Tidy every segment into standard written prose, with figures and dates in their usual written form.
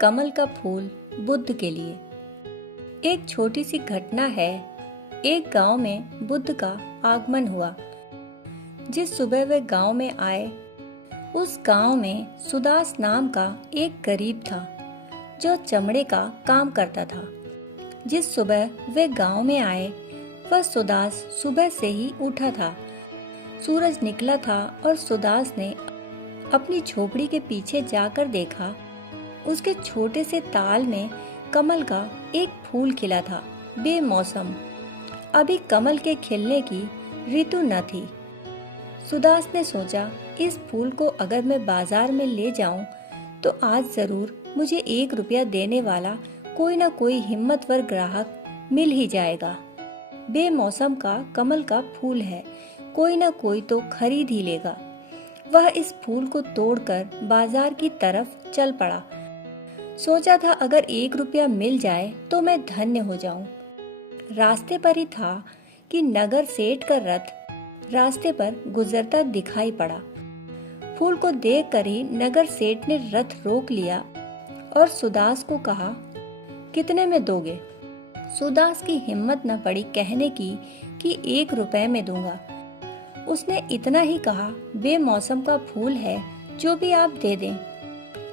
कमल का फूल बुद्ध के लिए। एक छोटी सी घटना है। एक गांव में बुद्ध का आगमन हुआ। जिस सुबह वे गांव में आए, उस गांव में सुदास नाम का एक गरीब था जो चमड़े का काम करता था। जिस सुबह वे गांव में आए, वह सुदास सुबह से ही उठा था। सूरज निकला था और सुदास ने अपनी झोपड़ी के पीछे जाकर देखा। उसके छोटे से ताल में कमल का एक फूल खिला था, बेमौसम। अभी कमल के खिलने की ऋतु न थी। सुदास ने सोचा, इस फूल को अगर मैं बाजार में ले जाऊं तो आज जरूर मुझे 1 रुपया देने वाला कोई न कोई हिम्मतवर ग्राहक मिल ही जाएगा। बेमौसम का कमल का फूल है, कोई न कोई तो खरीद ही लेगा। वह इस फूल को तोड़कर बाजार की तरफ चल पड़ा। सोचा था, अगर 1 रुपया मिल जाए तो मैं धन्य हो जाऊं। रास्ते पर ही था कि नगर सेठ का रथ रास्ते पर गुजरता दिखाई पड़ा। फूल को देखकर ही नगर सेठ ने रथ रोक लिया और सुदास को कहा, कितने में दोगे? सुदास की हिम्मत न पड़ी कहने की कि 1 रुपए में दूंगा। उसने इतना ही कहा, बेमौसम का फूल है, जो भी आप दे दें।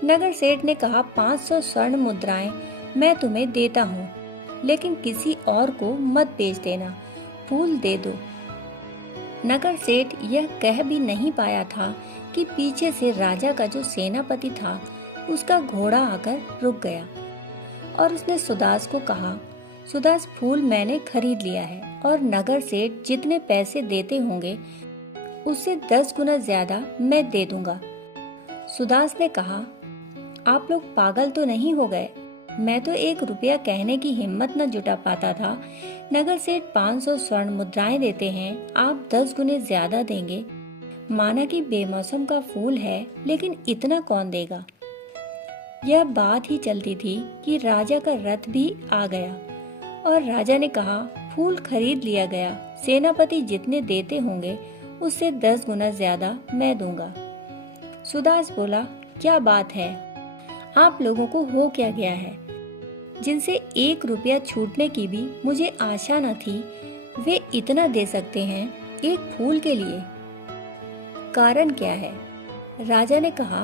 नगर सेठ ने कहा, 500 स्वर्ण मुद्राएं मैं तुम्हें देता हूँ, लेकिन किसी और को मत बेच देना, फूल दे दो। नगर सेठ यह कह भी नहीं पाया था कि पीछे से राजा का जो सेनापति था, उसका घोड़ा आकर रुक गया और उसने सुदास को कहा, सुदास, फूल मैंने खरीद लिया है और नगर सेठ जितने पैसे देते होंगे उससे 10 गुना ज्यादा मैं दे दूंगा। सुदास ने कहा, आप लोग पागल तो नहीं हो गए? मैं तो 1 रुपया कहने की हिम्मत न जुटा पाता था। नगर सेठ 500 स्वर्ण मुद्राएं देते हैं, आप 10 गुने ज्यादा देंगे। माना कि बेमौसम का फूल है, लेकिन इतना कौन देगा? यह बात ही चलती थी कि राजा का रथ भी आ गया और राजा ने कहा, फूल खरीद लिया गया, सेनापति जितने देते होंगे उससे 10 गुना ज्यादा मैं दूंगा। सुदास बोला, क्या बात है, आप लोगों को हो क्या गया है? जिनसे 1 रुपया छूटने की भी मुझे आशा न थी, वे इतना दे सकते हैं एक फूल के लिए। कारण क्या है? राजा ने कहा,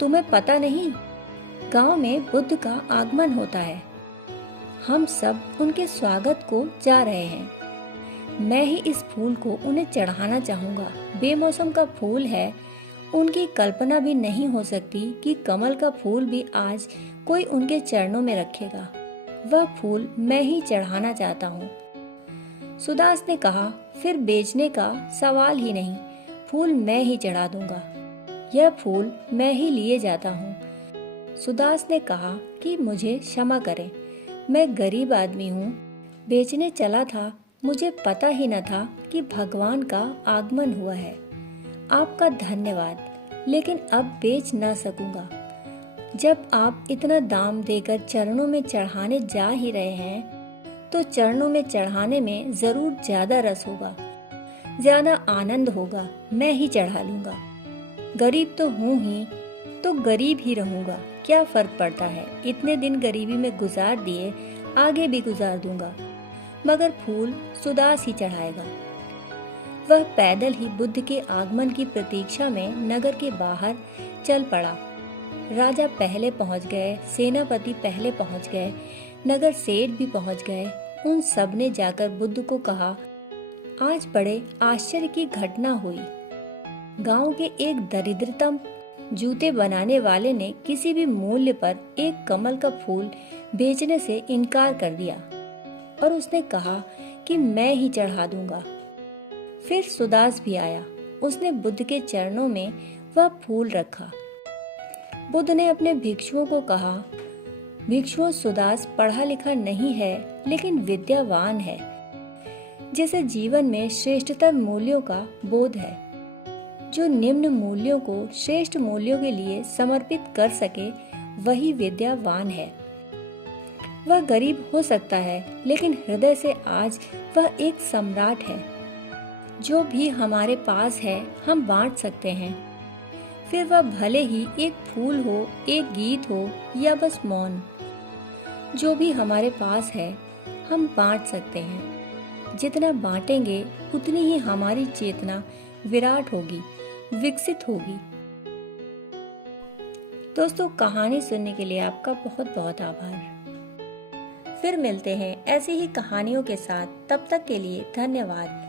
तुम्हें पता नहीं, गांव में बुद्ध का आगमन होता है। हम सब उनके स्वागत को जा रहे हैं। मैं ही इस फूल को उन्हें चढ़ाना चाहूंगा। बेमौसम का फूल है, उनकी कल्पना भी नहीं हो सकती कि कमल का फूल भी आज कोई उनके चरणों में रखेगा। वह फूल मैं ही चढ़ाना चाहता हूँ। सुदास ने कहा, फिर बेचने का सवाल ही नहीं, फूल मैं ही चढ़ा दूंगा। यह फूल मैं ही लिए जाता हूँ। सुदास ने कहा कि मुझे क्षमा करें, मैं गरीब आदमी हूँ, बेचने चला था, मुझे पता ही न था कि भगवान का आगमन हुआ है। आपका धन्यवाद, लेकिन अब बेच ना सकूंगा। जब आप इतना दाम देकर चरणों में चढ़ाने जा ही रहे हैं, तो चरणों में चढ़ाने में जरूर ज्यादा रस होगा, ज्यादा आनंद होगा। मैं ही चढ़ा लूंगा। गरीब तो हूँ ही, तो गरीब ही रहूंगा। क्या फर्क पड़ता है? इतने दिन गरीबी में गुजार दिए, आगे भी गुजार दूंगा, मगर फूल सुदास ही चढ़ाएगा। वह पैदल ही बुद्ध के आगमन की प्रतीक्षा में नगर के बाहर चल पड़ा। राजा पहले पहुंच गए, सेनापति पहले पहुंच गए, नगर सेठ भी पहुंच गए। उन सब ने जाकर बुद्ध को कहा, आज बड़े आश्चर्य की घटना हुई। गांव के एक दरिद्रतम जूते बनाने वाले ने किसी भी मूल्य पर एक कमल का फूल बेचने से इनकार कर दिया और उसने कहा कि मैं ही चढ़ा दूंगा। फिर सुदास भी आया। उसने बुद्ध के चरणों में वह फूल रखा। बुद्ध ने अपने भिक्षुओं को कहा, भिक्षुओं, सुदास पढ़ा लिखा नहीं है, लेकिन विद्यावान है, जिसे जीवन में श्रेष्ठतर मूल्यों का बोध है। जो निम्न मूल्यों को श्रेष्ठ मूल्यों के लिए समर्पित कर सके, वही विद्यावान है। वह गरीब हो सकता है, लेकिन हृदय से आज वह एक सम्राट है। जो भी हमारे पास है, हम बांट सकते हैं। फिर वह भले ही एक फूल हो, एक गीत हो या बस मौन। जो भी हमारे पास है हम बांट सकते हैं। जितना बांटेंगे उतनी ही हमारी चेतना विराट होगी, विकसित होगी। दोस्तों, कहानी सुनने के लिए आपका बहुत बहुत आभार। फिर मिलते हैं ऐसी ही कहानियों के साथ। तब तक के लिए धन्यवाद।